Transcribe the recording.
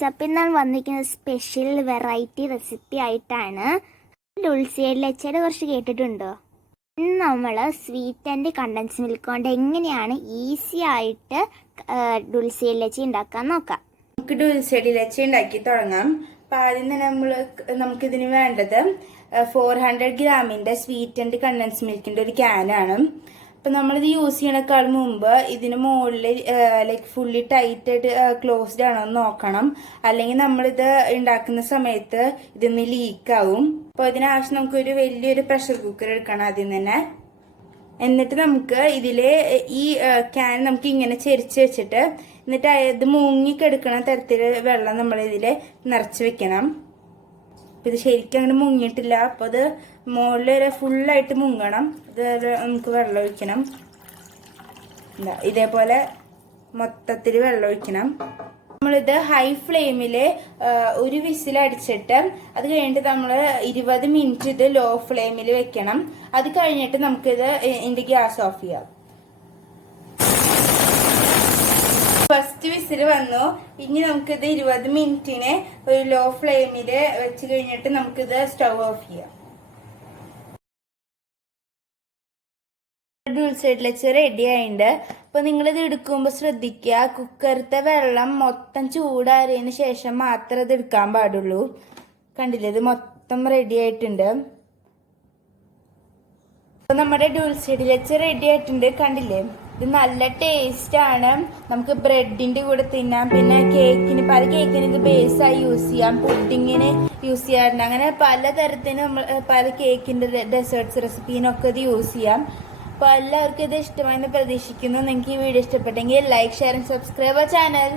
Friends, അപ്പം ഇന്നാണ് വന്നിരിക്കുന്നത് സ്പെഷ്യൽ വെറൈറ്റി റെസിപ്പി ആയിട്ടാണ്. ഡുൾസെ ലെച്ചയുടെ കുറച്ച് കേട്ടിട്ടുണ്ടോ? ഇന്ന് നമ്മൾ സ്വീറ്റ് ആൻഡ് കണ്ടൻസ് മിൽക്ക് കൊണ്ട് എങ്ങനെയാണ് ഈസി ആയിട്ട് ഡുൾസെ ലെച്ച ഉണ്ടാക്കാൻ നോക്കാം. നമുക്ക് ഡുൾസെ ലെച്ച ഉണ്ടാക്കി തുടങ്ങാം. അപ്പം ആദ്യം തന്നെ നമുക്കിതിന് വേണ്ടത് 400 ഗ്രാമിൻ്റെ സ്വീറ്റ് ആൻഡ് കണ്ടൻസ് മിൽക്കിൻ്റെ ഒരു ക്യാനാണ്. അപ്പം നമ്മളിത് യൂസ് ചെയ്യണേക്കാൾ മുമ്പ് ഇതിന് മുകളിൽ ലൈക്ക് ഫുള്ളി ടൈറ്റായിട്ട് ക്ലോസ്ഡ് ആണോ എന്ന് നോക്കണം. അല്ലെങ്കിൽ നമ്മളിത് ഉണ്ടാക്കുന്ന സമയത്ത് ഇതിന്ന് ലീക്കാവും. അപ്പോൾ ഇതിനാവശ്യം നമുക്കൊരു വലിയൊരു പ്രഷർ കുക്കർ എടുക്കണം ആദ്യം തന്നെ. എന്നിട്ട് നമുക്ക് ഇതിൽ ഈ ക്യാൻ നമുക്ക് ഇങ്ങനെ ചെരിച്ച് വെച്ചിട്ട് എന്നിട്ട് ഇത് മുങ്ങിക്കെടുക്കണ തരത്തിൽ വെള്ളം നമ്മളിതിൽ നിറച്ച് വെക്കണം. ഇത് ശരിക്കും അങ്ങനെ മുങ്ങിയിട്ടില്ല. അപ്പോൾ അത് മുകളിൽ വരെ ഫുള്ളായിട്ട് മുങ്ങണം. ഇത് നമുക്ക് വെള്ളം ഒഴിക്കണം. ഇതേപോലെ മൊത്തത്തിൽ വെള്ളം ഒഴിക്കണം. നമ്മളിത് ഹൈ ഫ്ലെയിമിൽ ഒരു വിസിൽ അടിച്ചിട്ട് അത് കഴിഞ്ഞിട്ട് നമ്മൾ 20 മിനിറ്റ് ഇത് ലോ ഫ്ലെയിമിൽ വെക്കണം. അത് കഴിഞ്ഞിട്ട് നമുക്കിത് ഇതിന്റെ ഗ്യാസ് ഓഫ് ചെയ്യാം. ഫസ്റ്റ് വിസിൽ വന്നു. ഇനി നമുക്കിത് 20 മിനിറ്റിന് ഒരു ലോ ഫ്ലെയിമിൽ വെച്ച് കഴിഞ്ഞിട്ട് നമുക്കിത് സ്റ്റൗ ഓഫ് ചെയ്യാം. ഡുൾസെ ലെച്ച റെഡി ആയിട്ടുണ്ട്. അപ്പൊ നിങ്ങളിത് എടുക്കുമ്പോൾ ശ്രദ്ധിക്കുക, കുക്കറിലത്തെ വെള്ളം മൊത്തം ചൂടാറിയതിന് ശേഷം മാത്രമേ ഇത് എടുക്കാൻ പാടുള്ളൂ. കണ്ടില്ലേ, ഇത് മൊത്തം റെഡി ആയിട്ടുണ്ട്. അപ്പൊ നമ്മുടെ ഡുൾസെ ലെച്ച റെഡി ആയിട്ടുണ്ട്. കണ്ടില്ലേ, ഇത് നല്ല ടേസ്റ്റ് ആണ്. നമുക്ക് ബ്രെഡിന്റെ കൂടെ തിന്നാം. പിന്നെ കേക്കിന്, പല കേക്കിന് ഇത് ബേസായി യൂസ് ചെയ്യാം, പുഡിങ്ങിന് യൂസ് ചെയ്യാറുണ്ട്. അങ്ങനെ പലതരത്തിന് നമ്മൾ പല കേക്കിന്റെ ഡെസേർട്ട്സ് റെസിപ്പീനൊക്കെ ഇത് യൂസ് ചെയ്യാം. അപ്പോൾ എല്ലാവർക്കും ഇത് ഇഷ്ടമായെന്ന് പ്രതീക്ഷിക്കുന്നു. നിങ്ങൾക്ക് ഈ വീഡിയോ ഇഷ്ടപ്പെട്ടെങ്കിൽ like, share and subscribe our channel.